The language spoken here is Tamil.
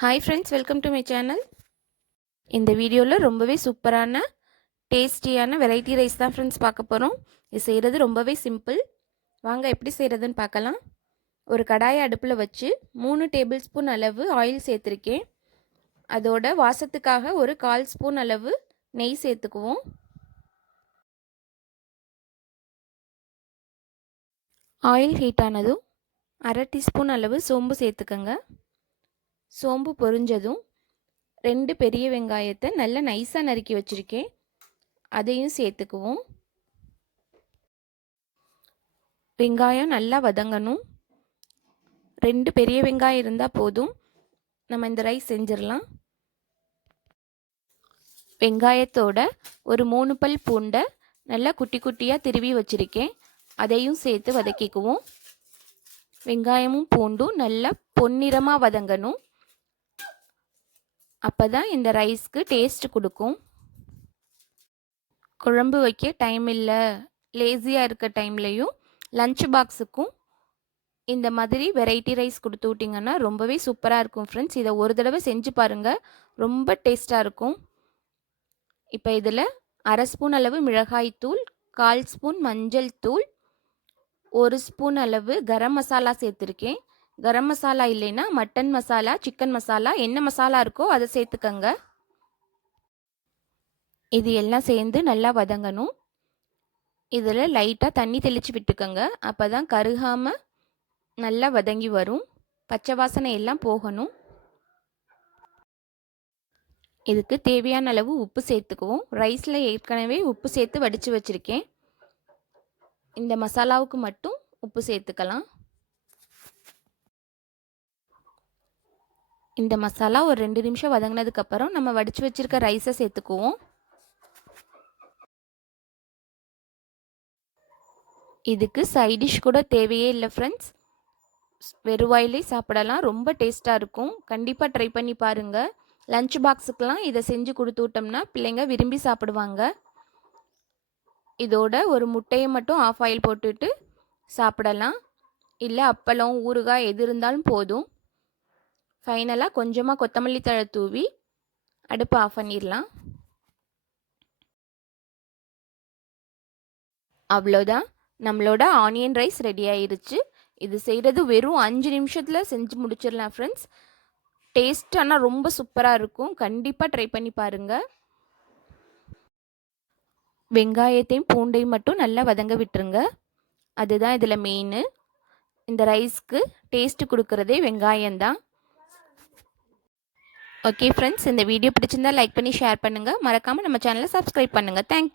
Hi friends, welcome to my channel. இந்த வீடியோவில் ரொம்பவே சூப்பரான டேஸ்டியான வெரைட்டி ரைஸ் தான் ஃப்ரெண்ட்ஸ் பார்க்க போகிறோம். இது செய்கிறது ரொம்பவே சிம்பிள். வாங்க எப்படி செய்கிறதுன்னு பார்க்கலாம். ஒரு கடாயை அடுப்பில் வச்சு 3 டேபிள் ஸ்பூன் அளவு ஆயில் சேர்த்துருக்கேன். அதோட வாசத்துக்காக ஒரு 1/4 ஸ்பூன் அளவு நெய் சேர்த்துக்குவோம். ஆயில் ஹீட் ஆனதும் 1/2 டீஸ்பூன் அளவு சோம்பு சேர்த்துக்கோங்க. சோம்பு பொரிஞ்சதும் 2 பெரிய வெங்காயத்தை நல்லா நைஸாக நறுக்கி வச்சுருக்கேன், அதையும் சேர்த்துக்குவோம். வெங்காயம் நல்லா வதங்கணும். 2 பெரிய வெங்காயம் இருந்தால் போதும், நம்ம இந்த ரைஸ் செஞ்சிடலாம். வெங்காயத்தோட ஒரு 3 பல் பூண்டை நல்லா குட்டி குட்டியாக திருவி வச்சுருக்கேன், அதையும் சேர்த்து வதக்கிக்குவோம். வெங்காயமும் பூண்டும் நல்லா பொன்னிறமாக வதங்கணும். அப்போ தான் இந்த ரைஸ்க்கு டேஸ்ட் கொடுக்கும். குழம்பு வைக்க டைம் இல்லை, லேசியாக இருக்க டைம்லையும் லஞ்ச் பாக்ஸுக்கும் இந்த மாதிரி வெரைட்டி ரைஸ் கொடுத்து விட்டிங்கன்னா ரொம்பவே சூப்பராக இருக்கும் ஃப்ரெண்ட்ஸ். இதை ஒரு தடவை செஞ்சு பாருங்கள், ரொம்ப டேஸ்ட்டாக இருக்கும். இப்போ இதில் 1/2 ஸ்பூன் அளவு மிளகாய் தூள், 1/4 ஸ்பூன் மஞ்சள் தூள், 1 ஸ்பூன் அளவு கரம் மசாலா சேர்த்துருக்கேன். கரம் மசாலா இல்லைன்னா மட்டன் மசாலா, சிக்கன் மசாலா, என்ன மசாலா இருக்கோ அதை சேர்த்துக்கங்க. இது எல்லாம் சேர்ந்து நல்லா வதங்கணும். இதில் லைட்டாக தண்ணி தெளித்து விட்டுக்கோங்க, அப்போ தான் கருகாமல் நல்லா வதங்கி வரும். பச்சை வாசனை எல்லாம் போகணும். இதுக்கு தேவையான அளவு உப்பு சேர்த்துக்குவோம். ரைஸில் ஏற்கனவே உப்பு சேர்த்து வடித்து வச்சுருக்கேன். இந்த மசாலாவுக்கு மட்டும் உப்பு சேர்த்துக்கலாம். இந்த மசாலா ஒரு 2 நிமிஷம் வதங்கினதுக்கப்புறம் நம்ம வடித்து வச்சுருக்க ரைஸை சேர்த்துக்குவோம். இதுக்கு சைட் டிஷ் கூட தேவையே இல்லை ஃப்ரெண்ட்ஸ், வெறுவாயிலே சாப்பிடலாம். ரொம்ப டேஸ்ட்டாக இருக்கும். கண்டிப்பாக ட்ரை பண்ணி பாருங்கள். லஞ்ச் பாக்ஸுக்கெலாம் இதை செஞ்சு கொடுத்து விட்டோம்னா பிள்ளைங்க விரும்பி சாப்பிடுவாங்க. இதோட ஒரு முட்டையை மட்டும் ஆஃப் ஆயில் போட்டுட்டு சாப்பிடலாம், இல்லை அப்பளம், ஊறுகாய் எது இருந்தாலும் போதும். ஃபைனலாக கொஞ்சமாக கொத்தமல்லி தழை தூவி அடுப்பை ஆஃப் பண்ணிடலாம். அவ்வளோதான், நம்மளோட ஆனியன் ரைஸ் ரெடி ஆயிருச்சு. இது செய்கிறது வெறும் 5 நிமிஷத்தில் செஞ்சு முடிச்சிடலாம் ஃப்ரெண்ட்ஸ். டேஸ்ட் ஆனால் ரொம்ப சூப்பராக இருக்கும். கண்டிப்பாக ட்ரை பண்ணி பாருங்கள். வெங்காயத்தையும் பூண்டையும் மட்டும் நல்லா வதங்க விட்டுருங்க, அதுதான் இதில் மெயின். இந்த ரைஸ்க்கு டேஸ்ட்டு கொடுக்குறதே வெங்காயம்தான். ஓகே ஃப்ரெண்ட்ஸ், இந்த வீடியோ பிடிச்சிருந்தா லைக் பண்ணி ஷேர் பண்ணுங்கள். மறக்காமல் நம்ம சேனலை சப்ஸ்கிரைப் பண்ணுங்கள். தேங்க்யூ.